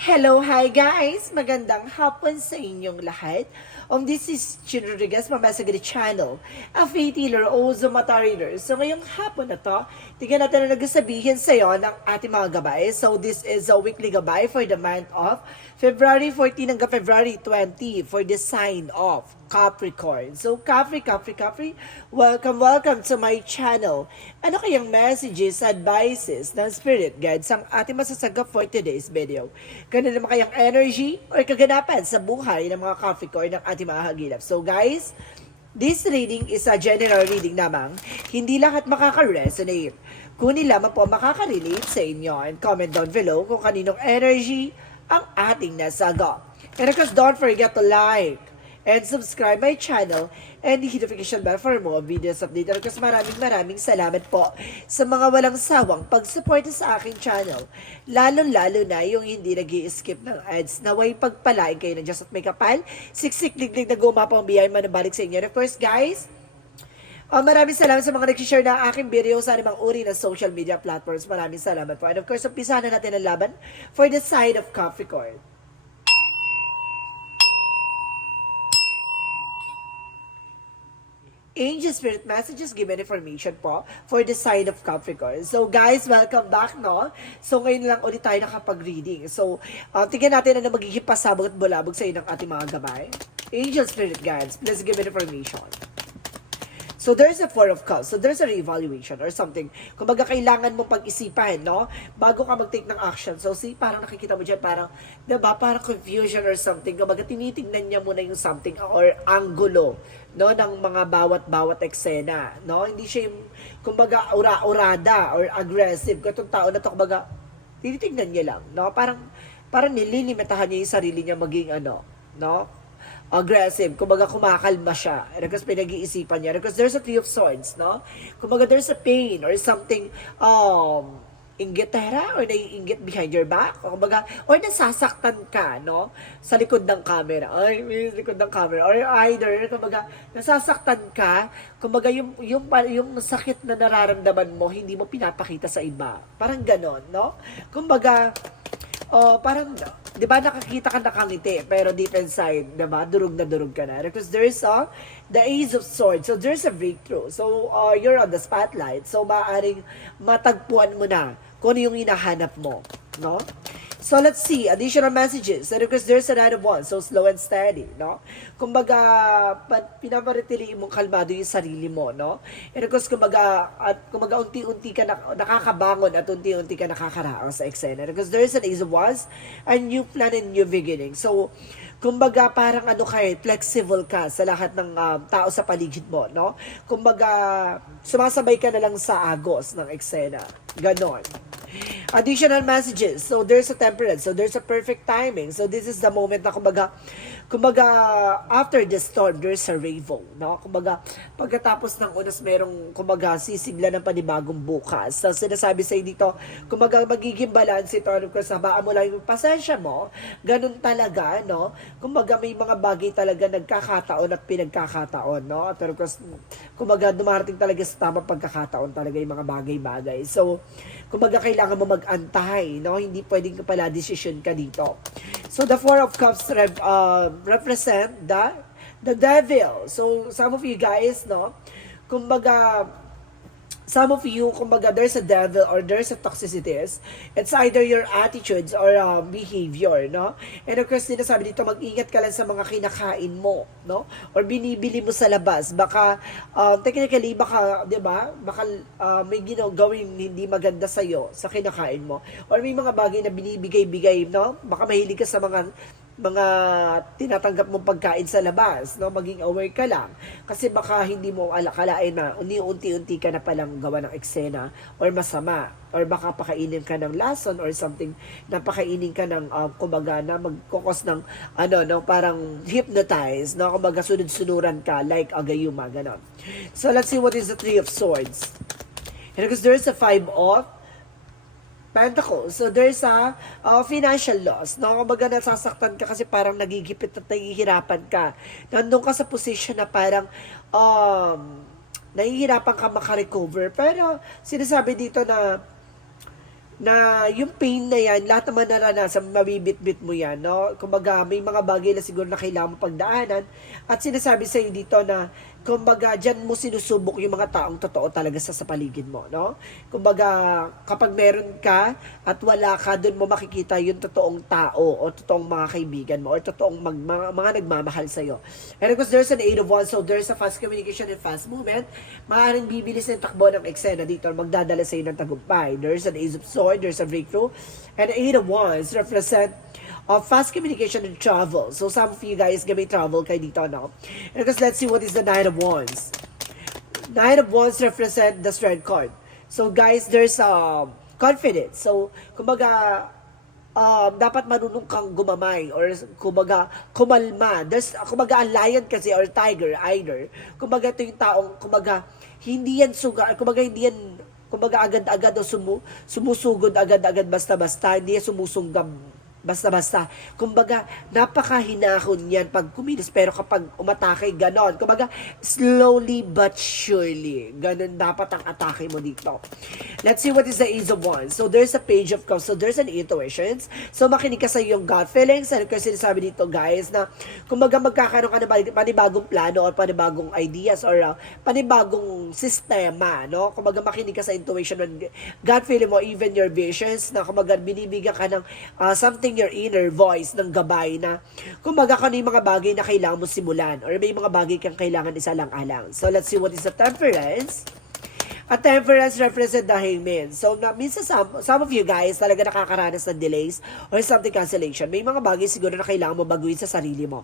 Hello, hi guys! Magandang hapon sa inyong lahat. This is Chin Rodriguez, Mamasagari Channel, a faith healer o Zumata reader. So ngayong hapon na to, tingnan natin na nagsasabihin sa iyo ng ating mga gabay. So this is a weekly gabay for the month of February 14 hanggang February 20 for the sign of Capricorn. So Capri, welcome to my channel. Ano kayang messages, advices ng spirit guides ang ating masasagap for today's video? Ganun naman kayang energy or kaganapan sa buhay ng mga Capricorn ng ating mga hagilap. So guys, this reading is a general reading lamang. Hindi lahat makaka-resonate. Kunin lamang po makaka-relate sa inyo and comment down below kung kaninong energy ang ating nasagap. And of course, don't forget to like and subscribe my channel and hit notification bell for more videos update. Kasi maraming salamat po sa mga walang sawang pagsuporta sa aking channel. Lalo na yung hindi nag-i-skip ng ads. Naway pagpalain kayo ng Diyos at may kapal. Siksik-liglig na gumapang biyay manabalik sa inyo. And of course guys, maraming salamat sa mga nag-share na aking video sa anumang uri ng social media platforms. Maraming salamat po. And of course, umpisahan na natin ang laban for the side of Capricorn. Angel Spirit Messages given information po for the sign of Capricorn. So guys, welcome back, no? So ngayon lang ulit tayo nakapag-reading. So, tingnan natin ano magiging pasabog at bulabog sa inyo ng ating mga gabay. Angel Spirit Guides, please give information. So there's a Four of Cups. So there's a reevaluation or something. Kumbaga kailangan mong pag-isipan, no? Bago ka mag-take ng action. So see, parang nakikita mo dyan, parang, diba, parang confusion or something. Kumbaga tinitingnan niya muna yung something or angulo, no? Ng mga bawat eksena, no? Hindi siya yung, kumbaga, ura-urada or aggressive. Katong tao na to, kumbaga, tinitingnan niya lang, no? Parang nililimitahan niya yung sarili niya maging ano, no? Aggressive, kumbaga kumakalma siya, because pinag-iisipan niya, because there's a Three of Swords, no? Kumbaga there's a pain or something, inggit tara, or naiinggit behind your back, o kumbaga, or nasasaktan ka, no? Sa likod ng camera, may likod ng camera, or either, kumbaga, nasasaktan ka, kumbaga yung sakit na nararamdaman mo, hindi mo pinapakita sa iba. Parang ganon, no? Kumbaga, parang, di ba nakakita ka nakangiti, pero deep inside, di ba, durug ka na. Because there's the Ace of Swords, so there's a breakthrough. So, you're on the spotlight, so maaaring matagpuan mo na kung ano yung hinahanap mo, no? So, let's see, additional messages. And because there's a Nine of Wands, so slow and steady, no? Kumbaga, pinaparitiliin mong kalmado yung sarili mo, no? And of course, kumbaga unti-unti ka nakakabangon at unti-unti ka nakakaraang sa eksena. Because there's an Ace of Wands, a new plan and new beginning. So, kumbaga, parang flexible ka sa lahat ng tao sa paligid mo, no? Kumbaga, sumasabay ka na lang sa agos ng eksena. Ganon. Additional messages. So, there's a temperance. So, there's a perfect timing. So, this is the moment na kumbaga, after the storm, there's a rainbow, no? Kumbaga, pagkatapos ng unas, merong, kumbaga, sisigla ng panibagong bukas. So, sinasabi sa'yo dito, kumbaga, magiging balance ito, kung sabaan mo lang yung pasensya mo, ganun talaga, no? Kumbaga, may mga bagay talaga nagkakataon at pinagkakataon, no? Pero, kumbaga, dumarating talaga sa tamang pagkakataon talaga yung mga bagay-bagay. So, kumbaga, kailangan mo mag-antay, no? Hindi pwedeng pala decision ka dito. So, the Four of Cups represent the devil. So, some of you guys, no? Kumbaga, some of you, kumbaga, there's a devil or there's a toxicities. It's either your attitudes or behavior, no? And of course, sinasabi dito, mag-ingat ka lang sa mga kinakain mo, no? Or binibili mo sa labas. Baka, technically, baka, di ba? Baka may gawin hindi maganda sa'yo sa kinakain mo. Or may mga bagay na binibigay-bigay, no? Baka mahilig ka sa mga tinatanggap mong pagkain sa labas, no? Maging aware ka lang. Kasi baka hindi mo alakalain na unti-unti ka na palang gawa ng eksena or masama. Or baka pakainin ka ng lason or something na pakainin ka ng, kumbaga, na magkukos ng, no? Parang hypnotize, no? Kumbaga, sunod-sunuran ka, like agayuma, ganon. So, let's see what is the Three of Swords. And because there's a Five of Pentacles. So, there's a financial loss. No? Kumbaga, nasasaktan ka kasi parang nagigipit at nahihirapan ka. Nandun ka sa position na parang nahihirapan ka makarecover. Pero, sinasabi dito na na yung pain na yan, lahat naman naranasan, mabibit-bit mo yan, no? Kumbaga, may mga bagay na siguro na kailangan mo pagdaanan at sinasabi sa'yo dito na kumbaga, dyan mo sinusubok yung mga taong totoo talaga sa paligid mo, no? Kumbaga, kapag meron ka at wala ka, dun mo makikita yung totoong tao o totoong mga kaibigan mo or totoong mga nagmamahal sa'yo. And of course, there's an 8 of Wands, so there's a fast communication and fast movement. Maaaring bibilis ng takbo ng eksena dito, magdadala sa'yo ng tagumpay. There's an Ace of Swords, there's a breakthrough, and 8 of Wands represent of fast communication and travel. So some of you guys may travel kayo dito, no? And because let's see what is the Nine of Wands. Nine of Wands represent the Strength card. So guys, there's confidence. So kumbaga, dapat marunong kang gumamay or kumbaga kumalma. There's kumbaga a lion kasi or tiger either. Kumbaga ito yung taong kumbaga hindi yan suga, kumbaga hindi yan kumbaga agad-agad o sumusugod agad-agad basta-basta, hindi yan sumusunggab basta-basta. Kumbaga, napakahinahon yan pag kumilos, pero kapag umatake, ganon. Kumbaga, slowly but surely. Ganon dapat ang atake mo dito. Let's see what is the Ace of Wands. So, there's a Page of Cups. So, there's an intuitions. So, makinig ka sa iyong gut feelings. Ano kasi sinasabi dito, guys, na kumbaga magkakaroon ka ng panibagong plano or panibagong ideas or panibagong sistema, no? Kumbaga, makinig ka sa intuition and gut feeling mo, even your visions, na kumbaga, binibigyan ka ng something your inner voice ng gabay na kumbaga kung ano yung mga bagay na kailangan mo simulan or may mga bagay kang kailangan isalang-alang. So, let's see what is the Temperance. A Temperance represent the Hangman. So, minsan some of you guys talaga nakakaranas ng delays or something cancellation. May mga bagay siguro na kailangan mo baguhin sa sarili mo.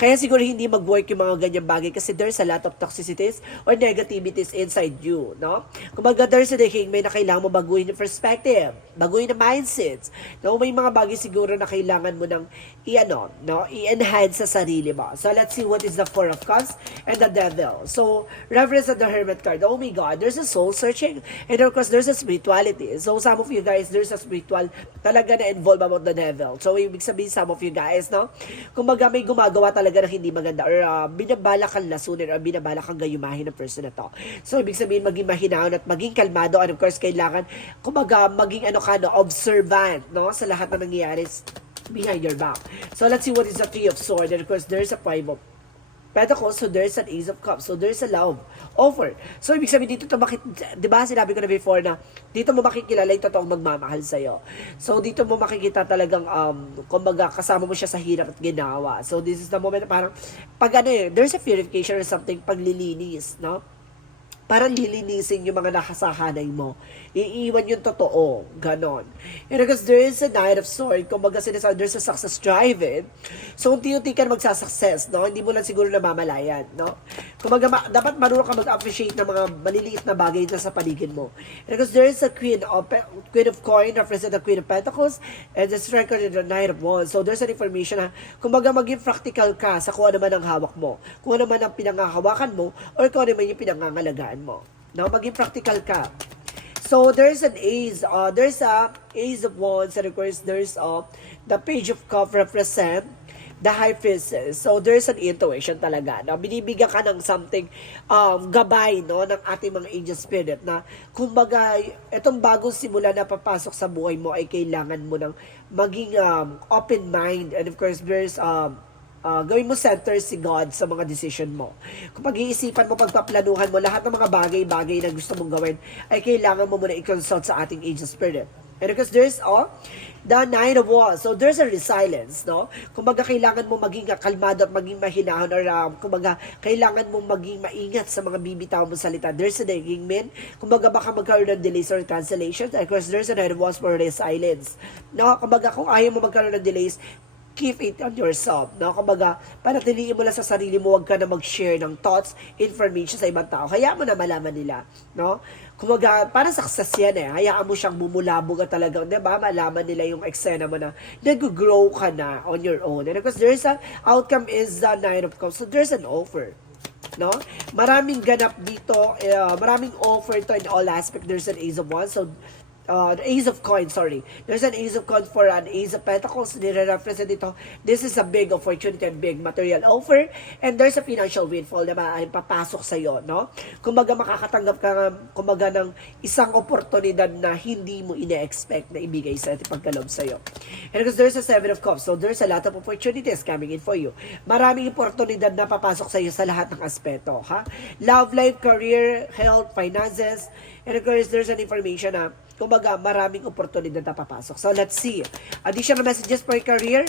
Kaya siguro hindi mag-work yung mga ganyang bagay kasi there's a lot of toxicities or negativities inside you, no? Kumbaga, there's a Hangman na kailangan mo baguhin yung perspective, baguhin yung mindsets. No? May mga bagay siguro na kailangan mo ng i-enhance sa sarili mo. So, let's see what is the Four of Cups and the Devil. So, reference of the Hermit card. Oh my God, there's a soul searching. And of course, there's a spirituality. So, some of you guys, there's a spiritual talaga na involved about the devil. So, ibig sabihin, some of you guys, no? Kumbaga, may gumagawa talaga ng hindi maganda or binabala kang lasunin or binabala kang gayumahin ng person na to. So, ibig sabihin, maging mahinaon at maging kalmado. And of course, kailangan, kumbaga, maging observant, no? Sa lahat na nangyayari behind your back. So, let's see what is the Three of Swords. And of course, there's a Five of Pentacles, so there's an Ace of Cups, so there's a love offer. So, ibig sabihin dito, di ba sinabi ko na before na dito mo makikilala yung totoong magmamahal sa'yo. So, dito mo makikita talagang, kumbaga, kasama mo siya sa hirap at ginawa. So, this is the moment na parang, there's a purification or something, paglilinis, no? Parang lilinisin yung mga nakasahanay mo. Iiwan yung totoo. Ganon. And because there is a Knight of Swords, kumbaga sinasabi, there's a success drive-in. So, unti-unti ka magsasuccess, no? Hindi mo lang siguro namamalayan, no? Kumbaga, dapat marunong ka mag-appreciate ng mga maliliit na bagay na sa paligid mo. And because there is a Queen of Coin, represent the Queen of Pentacles, and the Striker and the Knight of Wands. So, there's an information na, kumbaga, maging practical ka sa kung ano man ang hawak mo, kung ano man ang pinangahawakan mo, or kung ano man yung pinangangalagaan mo. No, maging practical ka. So, there's an Ace, there's a Ace of Wands, and of course, there's the Page of Cups represent the High Priestess. So, there's an intuition talaga. No? Binibigyan ka ng something, gabay, no, ng ating mga angel spirit na, kumbaga, itong bagong simula na papasok sa buhay mo ay kailangan mo ng maging open mind. And of course, there's gawin mo center si God sa mga decision mo. Kung pag-iisipan mo, pagpaplanuhan mo, lahat ng mga bagay-bagay na gusto mong gawin, ay kailangan mo muna i-consult sa ating angel spirit. And because there's the Nine of Wands. So, there's a resilience, no? Kumbaga, kailangan mo maging kalmado at maging mahinahon or kumbaga, kailangan mo maging maingat sa mga bibitaw mo salita. There's a Hangman. Kumbaga, baka magkaroon ng delays or cancellations. And of course, there's a Nine of Wands for resilience. No? Kumbaga, kung ayaw mo magkaroon ng delays, keep it on yourself, no? Kumbaga, panatiliin mo lang sa sarili mo, huwag ka na mag-share ng thoughts, information sa ibang tao. Hayaan mo na malaman nila, no? Kumbaga, para success yan eh. Hayaan mo siyang bumulabog at talagang, di ba? Malaman nila yung eksena mo na nag-grow ka na on your own. And because there's a outcome is the Nine of Cups. So, there's an offer. No? Maraming ganap dito. Maraming offer to in all aspect. There's an Ace of Wands. So, the Ace of Coins, sorry. There's an Ace of Coins for an Ace of Pentacles. Nire-represent ito. This is a big opportunity and big material offer. And there's a financial windfall na maaaring papasok sa'yo, no? Kumbaga makakatanggap ka, kumbaga ng isang oportunidad na hindi mo ine-expect na ibigay sa at ipagkaloob sa'yo. And because there's a Seven of Cups, so there's a lot of opportunities coming in for you. Maraming oportunidad na papasok sa'yo sa lahat ng aspeto, ha? Love life, career, health, finances, and of course, there's an information na kumbaga, maraming oportunidad na papasok. So, let's see. Additional messages for career.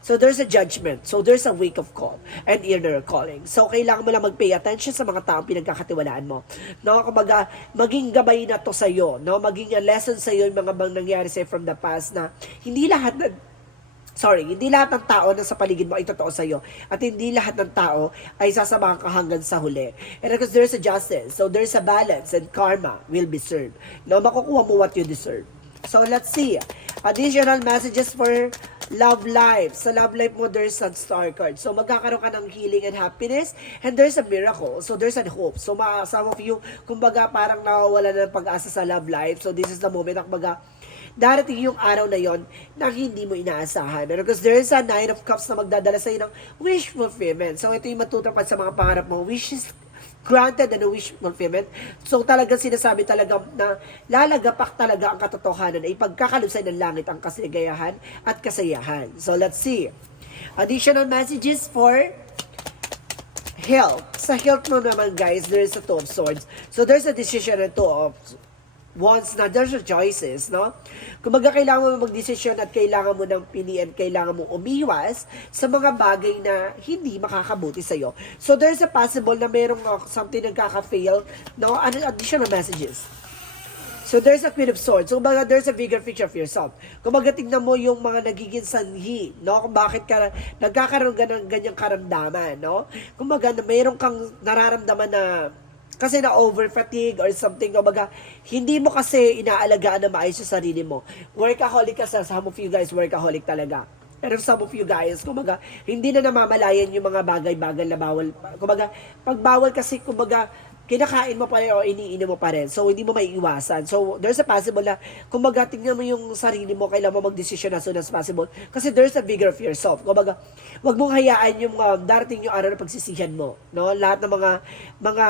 So, there's a judgment. So, there's a wake of call and inner calling. So, kailangan mo lang mag-pay attention sa mga taong pinagkakatiwalaan mo. No? Kumbaga, maging gabay na to sa'yo. No? Maging a lesson sa'yo yung mga bang nangyari sa'yo from the past na hindi lahat hindi lahat ng tao na sa paligid mo ay totoo sa'yo. At hindi lahat ng tao ay sasamahan ka hanggang sa huli. And because there's a justice, so there's a balance and karma will be served. No, makukuha mo what you deserve. So let's see. Additional messages for love life. Sa love life mo, there's a star card. So magkakaroon ka ng healing and happiness. And there's a miracle. So there's a hope. So some of you, kumbaga parang nawawala na ng pag-asa sa love life. So this is the moment na kumbaga darating yung araw na yon na hindi mo inaasahan. Because there is a Nine of Cups na magdadala sa'yo ng wish fulfillment. So, ito yung matutupad sa mga pangarap mo. Wish is granted and a wish fulfillment. So, talagang sinasabi talaga na lalagapak talaga ang katotohanan na ipagkakalusay ng langit ang kasigayahan at kasayahan. So, let's see. Additional messages for health. Sa health mo naman, guys, there is a Two of Swords. So, there's a decision and Two of Wands na there's a choices, no? Kumbaga, kailangan mo magdesisyon at kailangan mo ng piliin, kailangan mo umiwas sa mga bagay na hindi makakabuti sa'yo. So, there's a possible na merong something nagkaka-fail, no? Additional messages. So, there's a Queen of Swords. So, kumbaga, there's a bigger picture of yourself. Kumbaga, tingnan mo yung mga nagiging sanhi, no? Kung bakit ka nagkakaroon ka ng ganyang karamdaman, no? Kumbaga, meron kang nararamdaman na kasi na over fatigue or something, kumbaga, hindi mo kasi inaalagaan na maayos yung sarili mo. Workaholic ka sa some of you guys, workaholic talaga. Pero some of you guys, kumbaga, hindi na namamalayan yung mga bagay-bagay na bawal. Kumbaga, pag bawal kasi, kumbaga, kinakain mo pa rin o iniinom mo pa rin. So, hindi mo maiiwasan. So, there's a possible na, kumbaga, tingnan mo yung sarili mo, kailangan mo mag-decision as soon as possible. Kasi there's a bigger of yourself. Kumbaga, wag mong hayaan yung darating yung araw na pagsisihan mo. No? Lahat ng mga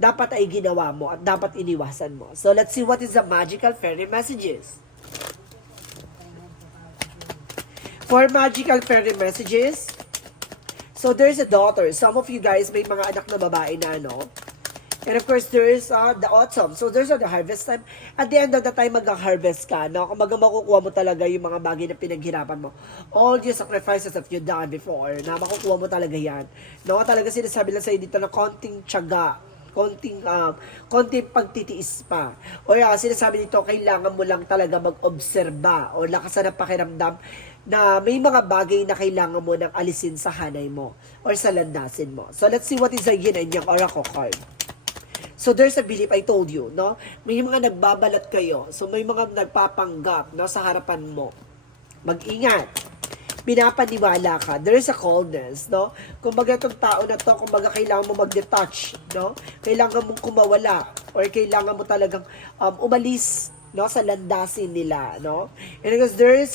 dapat ay ginawa mo at dapat iniwasan mo. So, let's see what is the magical fairy messages. For magical fairy messages, so there's a daughter. Some of you guys may mga anak na babae na, no? And of course, there is the autumn. So, there's the harvest time. At the end of the time, mag-harvest ka, no? Kung makukuha mo talaga yung mga bagay na pinaghirapan mo. All the sacrifices that you've done before, na makukuha mo talaga yan. No? Talaga sinasabi lang sa'yo dito na konting tiyaga, konting pagtitiis pa. O sinasabi dito, kailangan mo lang talaga mag-obserba o lakasan ng pakiramdam na may mga bagay na kailangan mo nang alisin sa hanay mo or sa landasin mo. So, let's see what is the yin and yang oracle card. So, there's a belief, I told you, no? May mga nagbabalat kayo. So, may mga nagpapanggap, no, sa harapan mo. Mag-ingat. Pinapaniwala ka. There is a coldness, no? Kumbaga itong tao na to, kumbaga kailangan mo mag-detach, no? Kailangan mong kumawala or kailangan mo talagang umalis, no, sa landasin nila, no? And because there is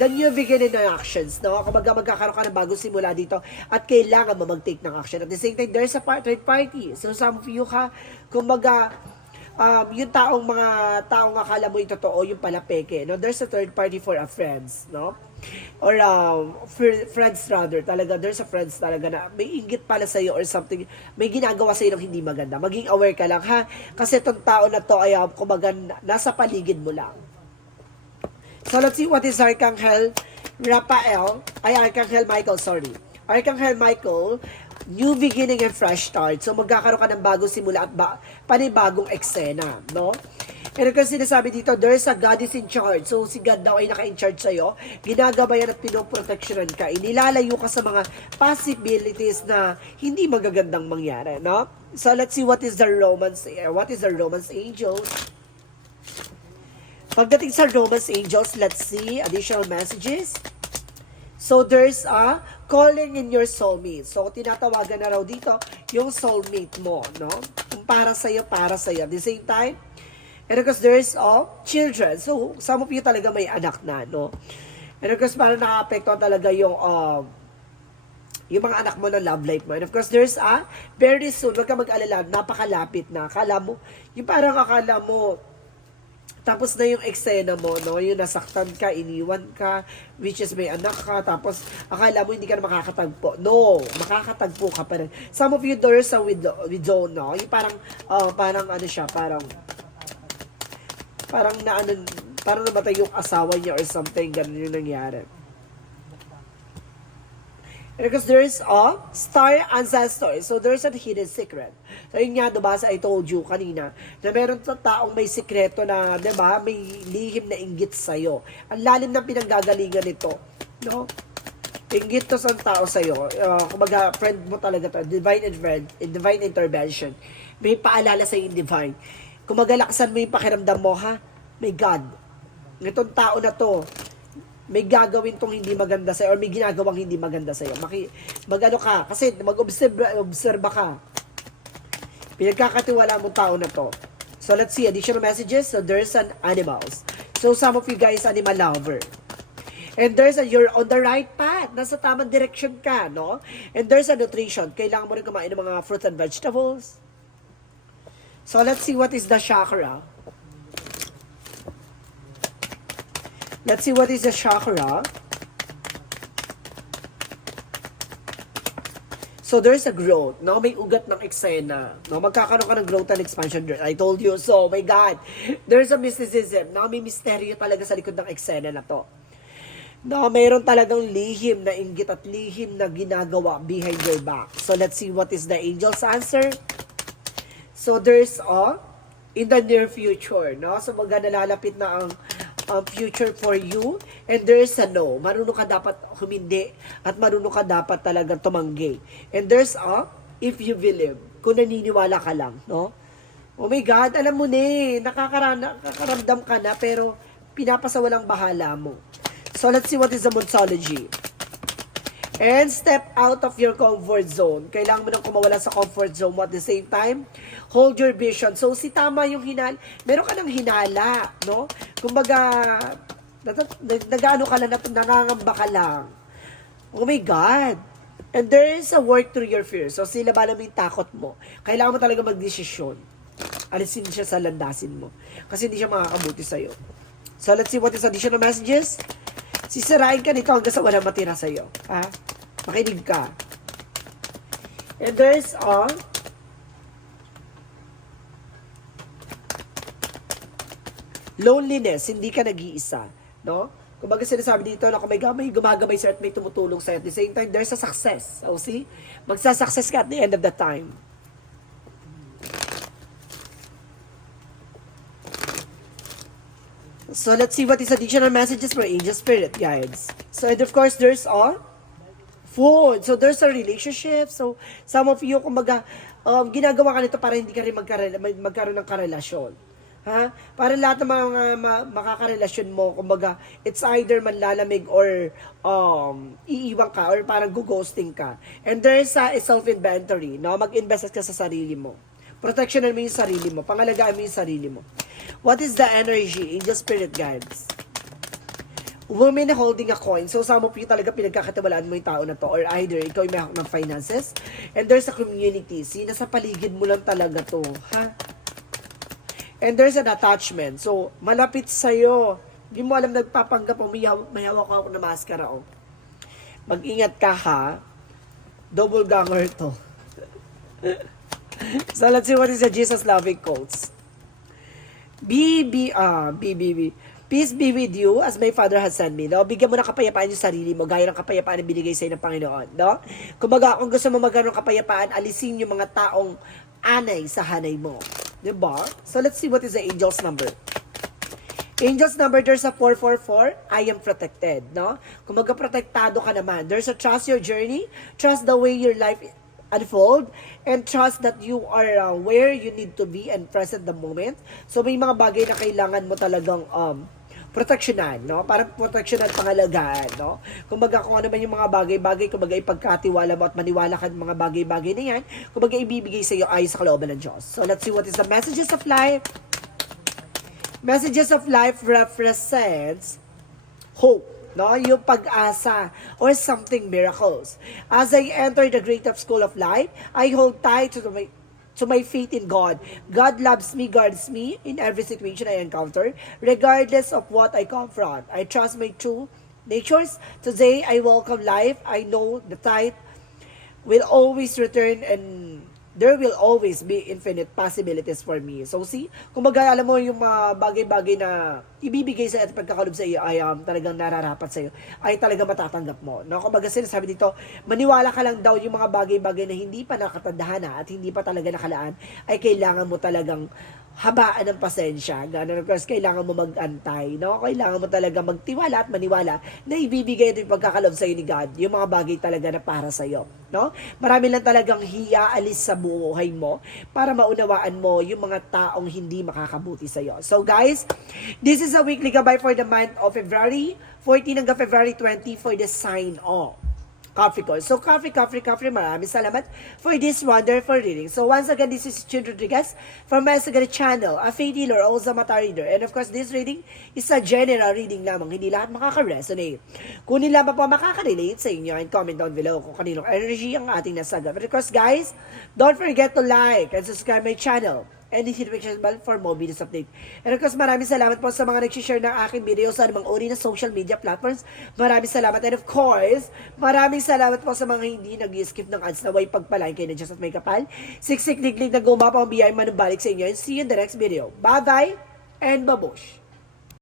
the new beginning ng actions, no? Kumbaga magkakaroon ka ng bagong simula dito at kailangan mo mag-take ng action. At the same time, there's a third party. So some of you kumbaga, yung mga taong akala mo yung totoo, yung pala peke, no? There's a third party for a friends, no? Or friends rather, talaga, there's a friends talaga na may inggit pala sa'yo or something, may ginagawa sa'yo ng hindi maganda. Maging aware ka lang, ha? Kasi itong tao na to ay, kumbaga, nasa paligid mo lang. So, let's see what is Archangel Michael, sorry. Archangel Michael, new beginning and fresh start. So, magkakaroon ka ng bagong simula at panibagong eksena, no? And kasi sinasabi dito, there's a God is in charge. So, si God daw ay naka-in-charge sa'yo. Ginagabayan at pinoproteksyonan ka. Inilalayo ka sa mga possibilities na hindi magagandang mangyari, no? So, let's see what is the romance angels. Pagdating sa romance angels, let's see additional messages. So, there's a calling in your soulmate. So, tinatawagan na raw dito yung soulmate mo, no? Kung para sa'yo, para sa'yo. At the same time, And of course, there's children. So, some of you talaga may anak na, no? And of course, parang nakapekto talaga yung mga anak mo na love life mo. And of course, there's very soon, wag ka mag-alala, napakalapit na. Akala mo, yung parang akala mo, tapos na yung eksena mo, no? Yung nasaktan ka, iniwan ka, which is may anak ka, tapos akala mo hindi ka na makakatagpo. No, makakatagpo ka pa rin. Some of you, there's a widow, no? Yung parang ano siya, parang namatay yung asawa niya or something, ganun yung nangyari. Because there's a star ancestor. So there's a hidden secret. So yun nga, diba, I told you kanina, na meron taong may sikreto na, diba, may lihim na inggit sa'yo. Ang lalim ng pinanggagalingan nito. No? Inggit to sa tao sa'yo. Kumbaga, friend mo talaga to. Divine intervention. May paalala sa'yo yung divine. Kumbaga, laksan mo yung pakiramdam mo, ha? May God. Itong tao na to, may gagawin tong hindi maganda sa'yo or may ginagawang hindi maganda sa'yo. Mag-ano ka, kasi mag-obserba ka. Pinagkakatiwala mong tao na to. So, let's see, additional messages. So, there's an animals. So, some of you guys, animal lover. And you're on the right path. Nasa tamang direction ka, no? And there's a nutrition. Kailangan mo rin kumain ng mga fruits and vegetables. So, let's see what is the chakra. Let's see what is the chakra. So, there's a growth. No? May ugat ng eksena. No? Magkakaroon ka ng growth and expansion. I told you. So, my God. There's a mysticism. No? May misteryo talaga sa likod ng eksena na to. No? Mayroon talagang lihim na inggit at lihim na ginagawa behind your back. So, let's see what is the angel's answer. So, there's in the near future. No? So, nalalapit na ang future for you, and there's a no. Marunong ka dapat humindi at marunong ka dapat talagang tumanggi. And there's if you believe, kung naniniwala ka lang, no? Oh my God, alam mo nakakaramdam ka na, pero pinapasawalang bahala mo. So let's see what is the Monsology. And step out of your comfort zone. Kailangan mo nang kumawala sa comfort zone mo at the same time, hold your vision. So, si tama yung meron ka ng hinala, no? Kumbaga, nag-ano ka lang, nangangamba ka lang. Oh my God! And there is a work through your fears. So, sila ba naman yung takot mo? Kailangan mo talaga magdesisyon. Alisin siya sa landasin mo. Kasi hindi siya makakabuti sa'yo. So, let's see what is additional messages. Sisirain ka nito hanggang sa walang matira sa'yo. Ha? Makinig ka. And there's loneliness. Hindi ka nag-iisa. No? Kung baga sinasabi dito na kung may gumagamay sa'yo at may tumutulong sa'yo, at the same time, there's a success. So, see? Magsasuccess ka at the end of the time. So, let's see what is additional messages for angel spirit guides. So, and of course, there's food. So, there's a relationship. So, some of you, kumbaga, ginagawa ka nito para hindi ka rin magkaroon ng karelasyon. Ha? Para lahat ng mga makakarelasyon mo, kumbaga, it's either manlalamig or iiwan ka or parang ghosting ka. And there's a self-inventory. No? Mag-invest ka sa sarili mo. Protectionan mo yung sarili mo. Pangalagaan mo yung sarili mo. What is the energy? Angel spirit guides. Woman holding a coin. So, some of you talaga pinagkakatiwalaan mo yung tao na to. Or either, ikaw yung may hawak ng finances. And there's a community. Sina sa paligid mo lang talaga to. Ha? And there's an attachment. So, malapit sa'yo. Hindi mo alam, nagpapanggap o may hawak ako na maskara. Oh. Mag-ingat ka, ha? Double ganger to. So, let's see what is the Jesus loving quotes. Peace be with you as my Father has sent me. No? Bigyan mo ng kapayapaan yung sarili mo, gaya ng kapayapaan na binigay sa'yo ng Panginoon. No? Kumbaga, kung gusto mo magkaroon ng kapayapaan, alisin yung mga taong anay sa hanay mo. Diba? So, let's see what is the angel's number. Angel's number, there's a 444, I am protected. No? Kumbaga, protektado ka naman. There's a trust your journey, trust the way your life unfold, and trust that you are where you need to be and present the moment. So, may mga bagay na kailangan mo talagang proteksyonan, no? Parang proteksyon at pangalagaan, no? Kumbaga, kung ano man yung mga bagay-bagay, kumbaga ipagkatiwala mo at maniwala ka ng mga bagay-bagay na yan, kumbaga ibibigay sa iyo ayon sa kalooban ng Diyos. So, let's see what is the messages of life Messages of life represents hope, no? Yung pag-asa or something miracles. As I enter the great of school of life, I hold tight to my faith in God. God loves me, guards me in every situation I encounter, regardless of what I confront. I trust my true natures. Today, I welcome life. I know the tide will always return and there will always be infinite possibilities for me. So see, kumbaga alam mo yung mga bagay-bagay na ibibigay sa at pagkakalob sa iyo ay talagang nararapat sa iyo, ay talaga matatanggap mo. No, kumbaga sinasabi dito, maniwala ka lang daw yung mga bagay-bagay na hindi pa nakatadhana at hindi pa talaga nakalaan, ay kailangan mo talagang habaan ng pasensya. Ganun, of course, kailangan mo mag-antay, no? Kailangan mo talaga magtiwala at maniwala na ibibigay ito yung pagkakalob sa iyo ni God, yung mga bagay talaga na para sa iyo, no? Marami lang talagang hiaalis sa buhay mo para maunawaan mo yung mga taong hindi makakabuti sa iyo. So guys, this is a weekly gabay for the month of February 14 hanggang February 20 for the sign of Capricorn. So, Capricorn, maraming salamat for this wonderful reading. So, once again, this is Chin Rodriguez from Messenger Channel, a faith healer, also mata reader. And of course, this reading is a general reading lamang. Hindi lahat makaka-resonate. Kunin lamang po makaka-relate sa inyo and comment down below kung kaninong energy ang ating nasaga. But of course, guys, don't forget to like and subscribe my channel and hit the notification bell for more videos update. And of course, maraming salamat po sa mga nag-share ng aking video sa anumang uri na social media platforms. Maraming salamat. And of course, maraming salamat po sa mga hindi nag-skip ng ads na way pagpalain kayo na Diyos at may kapal. Siksik liglig na gumapa ang biyay manubalik sa inyo. And see you in the next video. Bye-bye and babush!